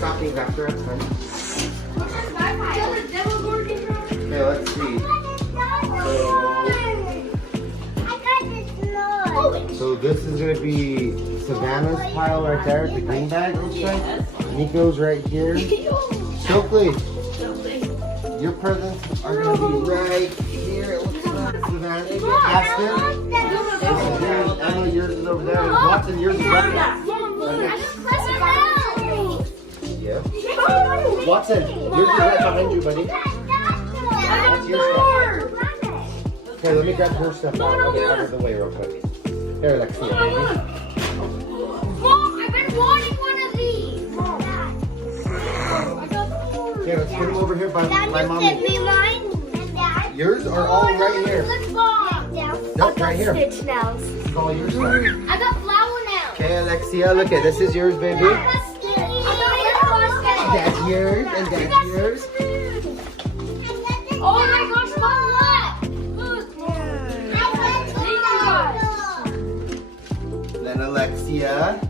stockings after us, honey. Okay, let's see. So this is going to be Savannah's pile right there, the green bag, looks like. Nico's right here. Stokely, your presents are going to be right here, it looks like. Savannah, Aspen. Emma, yours is over there. Watson, yours is right there. Yeah. Watson, yours is right behind you, buddy. What's your stuff? Okay, let me grab her stuff out. I'll get out of the way real quick. Here, Alexia, baby. Mom, I've been wanting one of these. Okay, let's put them over here by mommy. Give me mine. And Dad. Yours are all right here. Nope, right here. Stitch nails. This is all yours. I got flower nails. Okay, Alexia, look at this is yours, baby. I got skinny. That's yours, and that's yours. Oh my gosh, Mom, look. Then Alexia,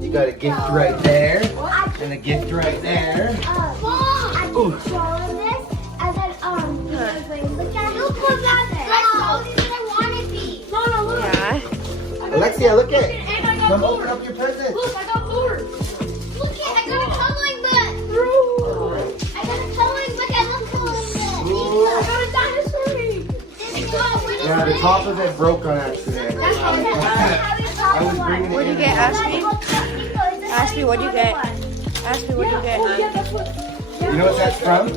you got a gift right there, and a gift right there. Mom, I can show this, and then look at look what that is. I wanted these. No, look. Yeah. Alexia, look at. And I got Come more. open up your present. Look, I got more. Look at, I got a coloring book. I got a coloring book and a coloring book. I got a dinosaur. Yeah, the top of it broke on accident. I was bringing it What'd you in. get, Ashley? Ashley, what'd you get? Ashley, what'd you get? You know what that's from?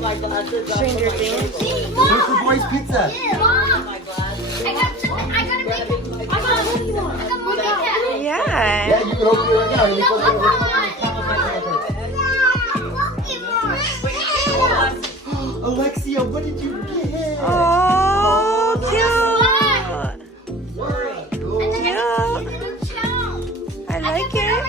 Stranger Things. Super Boy's Pizza. Mom, I got more than Yeah. Yeah, you can open it right now. You can open it. Alexia, what did you get? Oh, cute. I like it.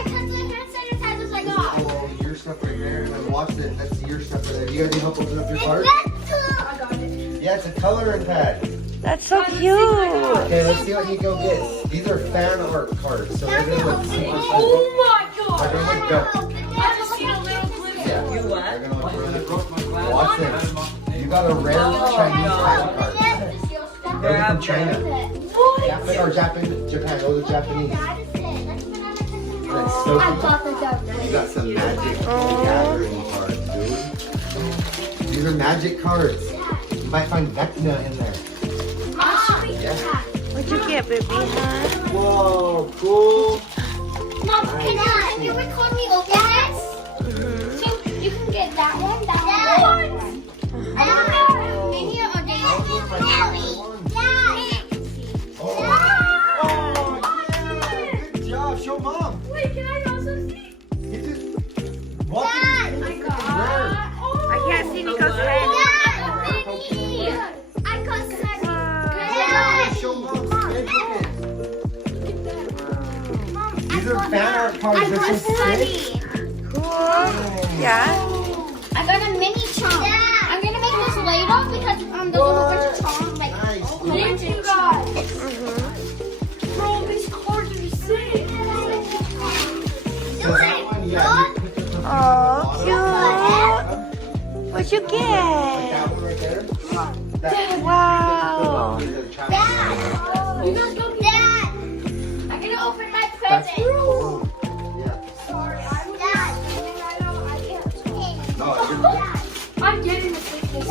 Oh, your stuff right there, and then watch it. That's your stuff right there. You guys need help open up your card? Yeah, it's a coloring pad. That's so cute. Okay, let's see what Nico gets. These are fan art cards, so they're gonna look super cool. Oh my They're gonna look dope. god! I just seen a little glimpse. Yeah, they're gonna look really cool. Watch this. You got a rare Chinese fan card. Those are from China. Japan or Japan. Those are Japanese. That's so cool. You got some magic gathering cards, dude. These are magic cards. You might find Vecna in there. Yeah. What'd you get, baby? Huh? Whoa, cool. Mom, can you record me open this? So you can get that one, that one. I don't have mini or Oh, yeah. Good job. Show mom. Wait, can I also see? You just walk in. Oh my god. I can't see Nico's head. I got Show mom. These are fan art cards. They're so sick. Cool. Yeah. I got a mini chomp. I'm gonna make this later because there's a whole bunch of chomp like thank you guys. Bro, these cards are sick. So that one, yeah. You put this Oh, cute. What'd you like get? that one right there. That- Wow. Dad, you guys go. Dad, I'm gonna open my That's present. cool. Yeah. Sorry, I'm Dad. I can't. No, you're good. I'm getting the thickness.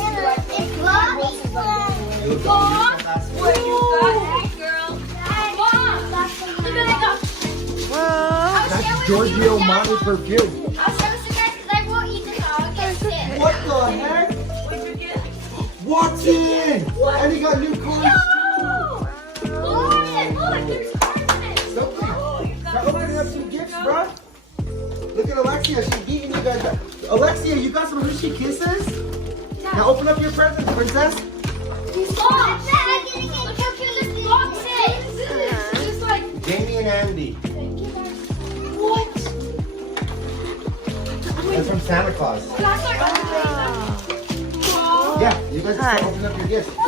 It's Bobby's You go. You Mom, can ask me. what you got, hey girl? Mom, look at that. Whoa. That's Giorgio Armani perfume. I'll show you guys because I won't eat this all. I'll get sick. What the heck? What'd you get? Watson! And he got new cards too. Look, there's cards in it. Something. Now opening up some gifts, bro. Look at Alexia. She's beating you guys up. Alexia, you got some Hershey Kisses? Now open up your presents, princess. These box. Look how cute this box is. It's like, Jamie and Andy. what? That's from Santa Claus. That's like, Yeah, you guys can open up your gifts. These are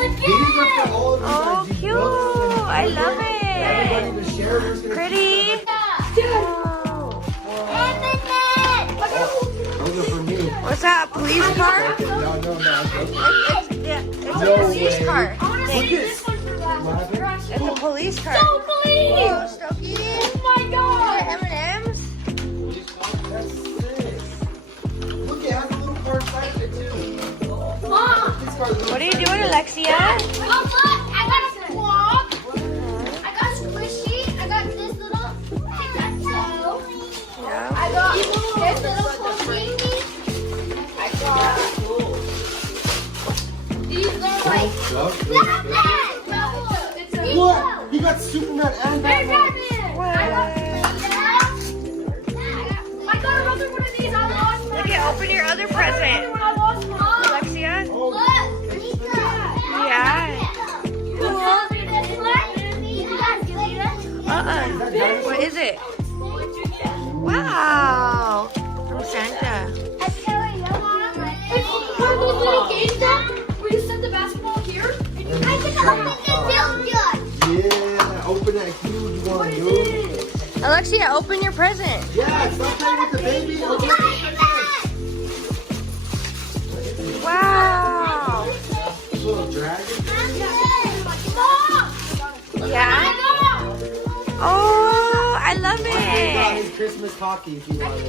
for all of you Oh, guys. These cute. books and I love it. everybody to share. Who's gonna Pretty. Dude. Wow. And then, Oh, Those are for me. What's that? A police car? No. It's a No police way. car. I want to see Thanks. this one for last. It's a police car. So please! Whoa, Stokey. Oh my god! M&M's. That's sick. Look, it has a little car inside it too. Mom! This car's What are you doing, Alexia? Oh look! I got a squawk! I got squishy! I got this little Pikachu! Yeah. I got this little Pokemon! I got these are like Batman! What? You got Superman and Hey, Batman. Batman! I got another one of these. I lost mine. Look at, open your other present. I lost mine. Alexia? Look! Yeah. Cool. What is it? Wow. From Santa. One of those little games that where you set the basketball here. Yeah, open that huge one, dude. Alexia, open your present. Yeah, stop playing with the baby. Open the Wow. little dragon. Yeah? Oh, I love He got it. his Christmas hockey if you want it.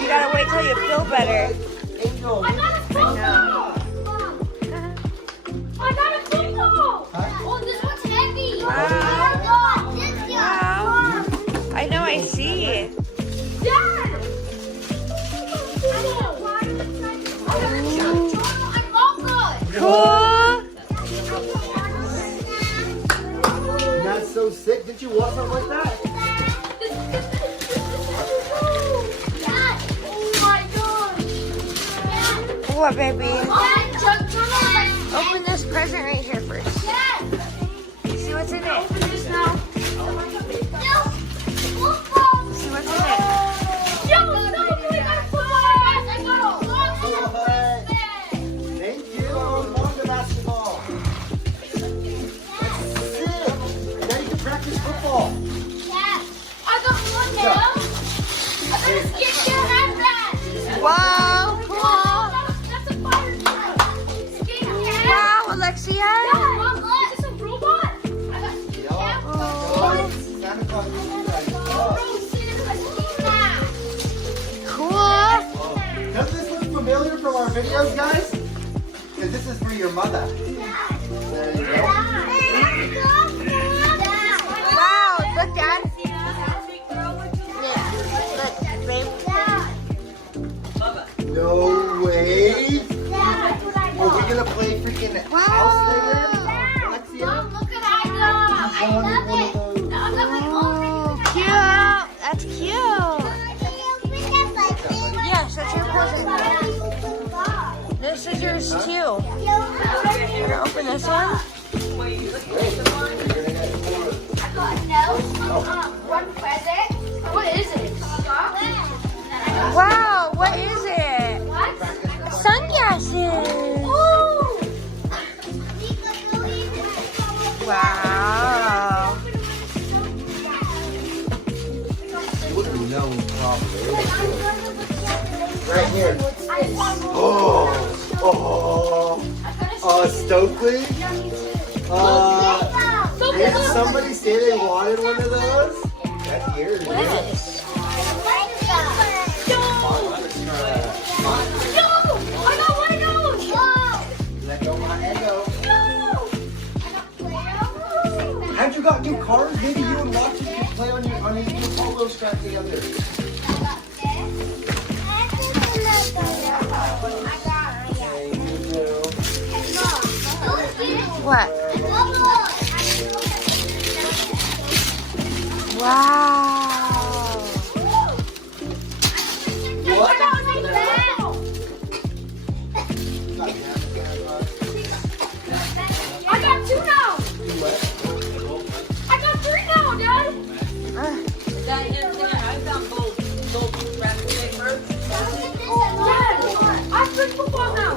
You gotta wait till you feel better. Angel. I got a football! I got a football! Oh, this one's heavy! Wow. I know, I see. Dad! Cool. That's so sick. Did you want something like that? What, baby? Open this present right here first. See what's in it. See what's in it. Thank you. Love the basketball. That's sick. Now you can practice football. Wow, cool. Wow, Alexia. Santa Claus will do that. Cool. Does this look familiar from our videos, guys? Because this is for your mother. There you go. Wow, look, Dad. Yeah, look, babe. No way. Are we gonna play freaking house later? Alexia? Oh, cute. That's cute. Yes, that's your present. This is yours too. You gonna open this one? What is it? Wow, what is it? Sunglasses. Wow. No problem. Right here. Stokely? Did somebody say they wanted one of those? That's yours. Yes. Let go my ego. Had you got new cars? Maybe you and Watson could play on your new polo strap together. What? Wow. What? I got two now. I got three now, Dad. Dad, I have three footballs now.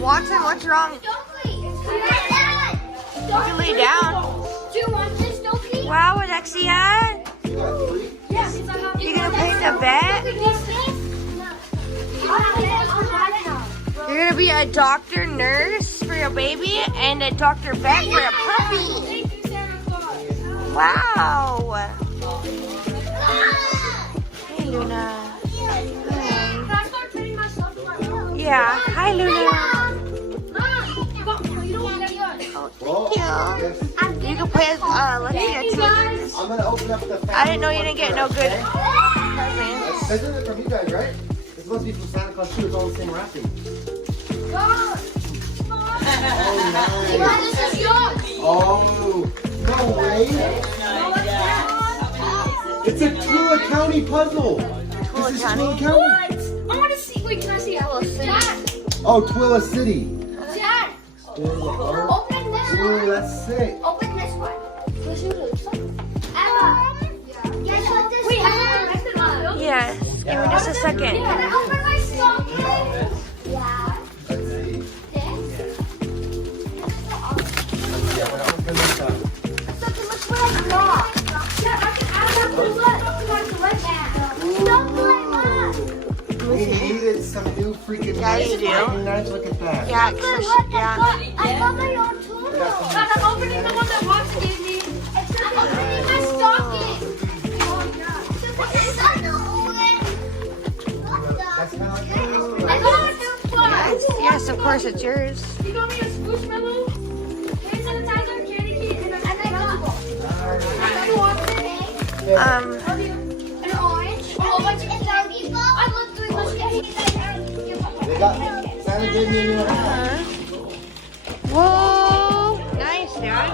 Watson, what's wrong? You can lay down. Alexia? You gonna play the vet? You're gonna be a doctor nurse for your baby and a doctor vet for a puppy. Wow. Hey, Luna. Yeah. Hi, Luna. Oh, thank you. You can play as Alexia too. I'm gonna open up the. I didn't know you didn't get no good presents. This isn't from you guys, right? This must be from Santa Claus too. It's all the same wrapping. Oh, nice. This is yours. Oh, no way. It's a Tula County puzzle. This is Tula County. What? I want to see. Wait, can I see it? Dad. Oh, Twila City. Dad. Open this Ooh, one. that's sick. Open this one. Emma. Wait, Yes. Give me just a second. Can I open my stocking? Yeah. Let's see. Yeah, we're gonna open this up. Look what I got. Yeah, I can add that to We needed some new freaking Yeah, you do. knives. Look at that. Yeah, yeah. I got my own tool. And I'm opening the one that Max gave me. I'm opening my stocking. That's kind of like I got a new one. Yes, of course it's yours. You got me a squishmallow, hand sanitizer, candy cane, and I got an orange. Oh, bunch of candy. I looked through much candy. They got Santa gave me a new one. Whoa. Nice, Dad.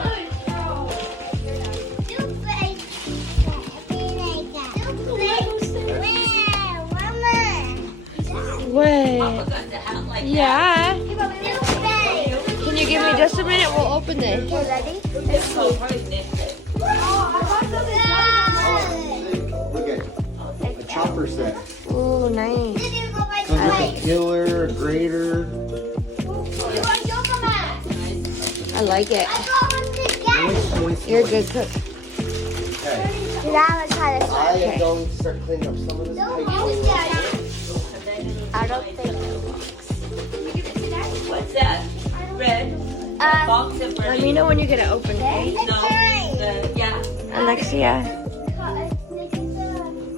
Wait. Yeah. Can you give me just a minute? We'll open this. Look at a chopper set. Ooh, nice. Comes with a peeler, a grater. I like it. You're a good cook. Okay. I am going to start cleaning up some of this paper. I don't think it What's that? Red? Box of Let bread? me know when you're gonna open it. No. Yeah. Alexia.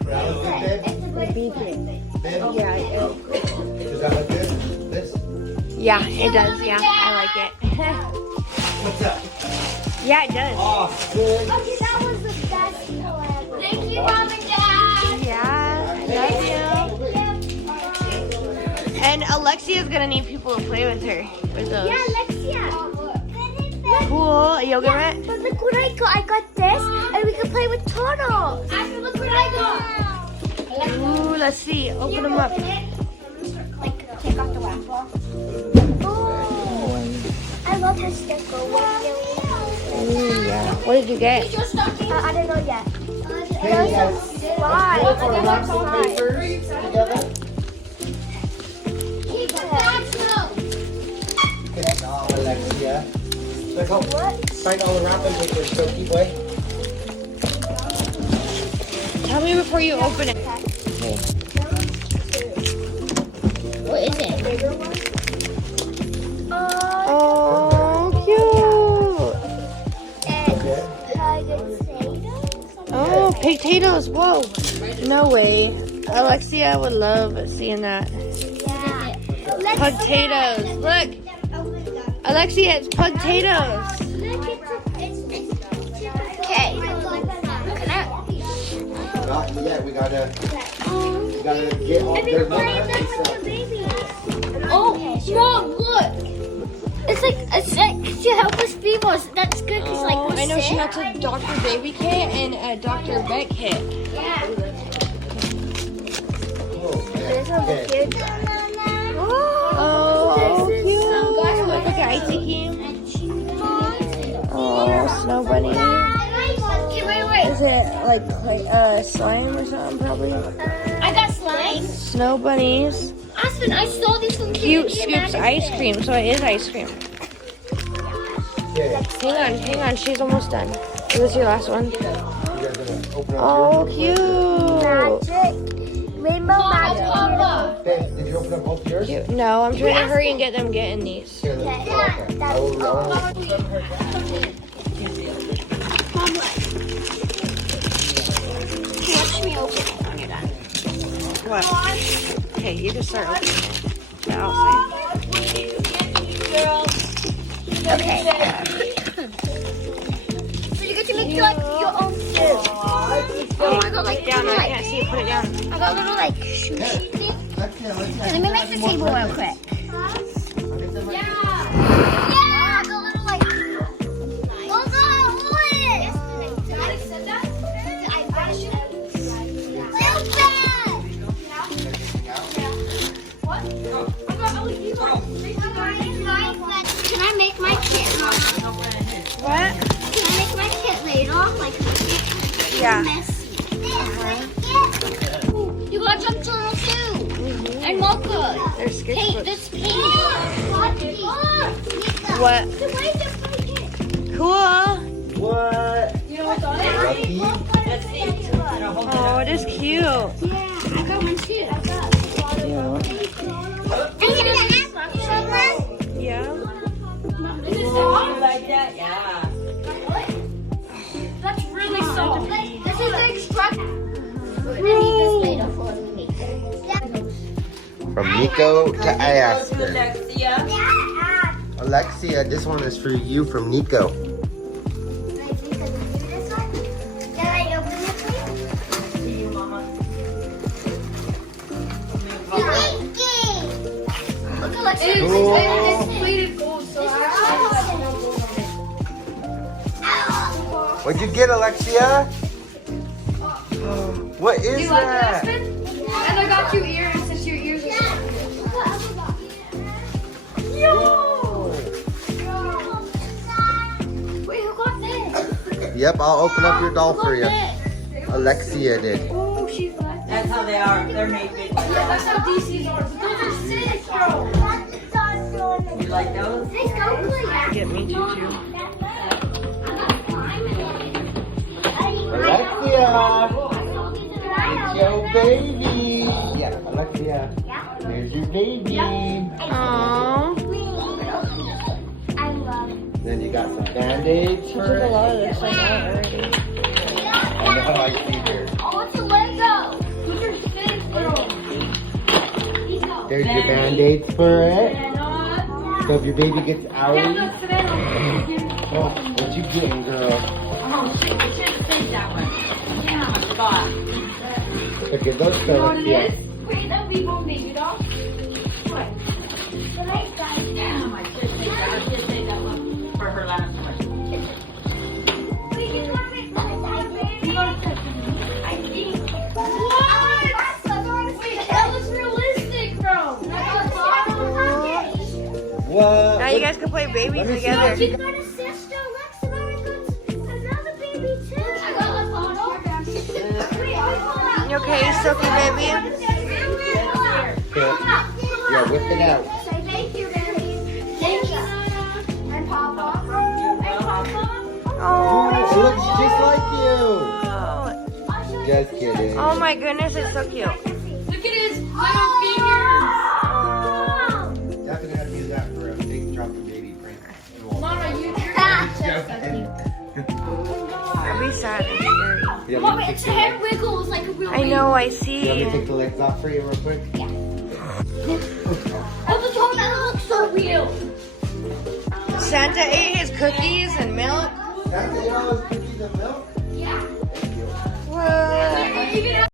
That was it, babe? Babe? Yeah, Does that look good? This? yeah, it does. Yeah, I like it. What's that? Yeah, it does. Oh, good. Okay, that was the best ever. Thank you, Mom and Dad. Yeah, I love you. And Alexia's gonna need people to play with her. With those. Yeah, Alexia. Cool. A yoga mat. But look what I got. I got this, and we can play with turtles. Actually, look what I got. Ooh, let's see. Open them up. Like, take off the wrapper. Oh, I love her sticker. Ooh, yeah. What did you get? I don't know yet. Katie has Why? 4 wrapping papers together. Good job, Alexia. Let's help find all the wrapping papers. So keep away. Tell me before you open it. What is it? Oh, cute. Oh, potatoes. Whoa. No way. Alexia would love seeing that. Potatoes. Look. Alexia, it's potatoes. Okay. Not yet. We gotta get all. There's one wrapping stuff. Oh, Mom, look. It's like to help us people. That's good because like we're I know she sick. got a Dr. Baby kit and a Dr. Beck kit. Yeah. Okay. Oh, cute. Look at icy cream. Oh, snow bunny. Wait. Is it like slime or something probably? I got slime. Snow bunnies. Aspen, I stole these from Cute Scoops ice cream, so it is ice cream. Okay. Hang on, she's almost done. Is this your last one? You guys gonna open up Oh, yours? cute. Rainbow magic. Babe, did you open up both yours? Cute. No, I'm trying to hurry and get them getting these. Here, let's go. Okay. I will Watch me open it when you're done. What? Okay, you just start opening it. The outside. Okay. So you get to make like your own food. Oh, I got like Down there, I like, can't see it. Put it down. I got little like sushi things. Let me make the table real quick. Yeah, I got little like. Those are wood. Daddy said that. I should. What? I got LED lights. Can I make my kit? What? Can I make my kit later? Like, Yeah. messy. You got jump turtle too. And mocha. There's Hey, sketchbooks. this pink. What? Cool. What? You know what's on it? Lucky? Let's see. Oh, it is cute. Yeah, I got one too. I got Yeah. Is it You soft? like that? Yeah. That's really soft. This is the extract. We're gonna need this later for when we make it. From Nico to Aster. Alexia. Alexia, this one is for you from Nico. See you, Mama. What'd you get, Alexia? What is You like that? it, Aspen? And I got you earrings since your ears are Wait, who got this? Yep, I'll open up your doll for you. Alexia did. Oh, she's black. That's how they are. They're made big. Yeah, that's how DC's are. But those are sick, bro. You like those? Get me too. Alexia! It's your baby! Yeah, Alexia. There's your baby. Aww. I love Then you got some band-aids I for took a it. lot of this stuff out already. I know, I see her. Oh, it's a Lego. Those are sick, bro. There's your band-aids for it. So if your baby gets outy, oh, what you getting, girl? Oh, shit. I should have saved that one. Damn, I forgot. Look at those fellas. Yeah. Wait, that we won't make it off. What? Damn, I should have saved that. I should have saved that one for her last one. What? Now you guys can play babies Let me see. together. You got a sister, Alexa, and I got another baby too. I got a photo. You okay, Sophie baby? Yeah, whip it out. Say thank you, Daddy. Thank you. And Papa. And Papa. Oh. It looks just like you. Just kidding. Oh my goodness, it's so cute. Look at his little fingers. Definitely have to use that for a big drop of baby prank. Mama, you I'd be sad and scary. Yeah, Mama, let me its take the hair leg- wiggles like a real I know, I let me see. take the legs off for you real quick. Oh, the toenail looks so real. Santa ate his cookies and milk. That's it, all those cookies and milk? Yeah. What?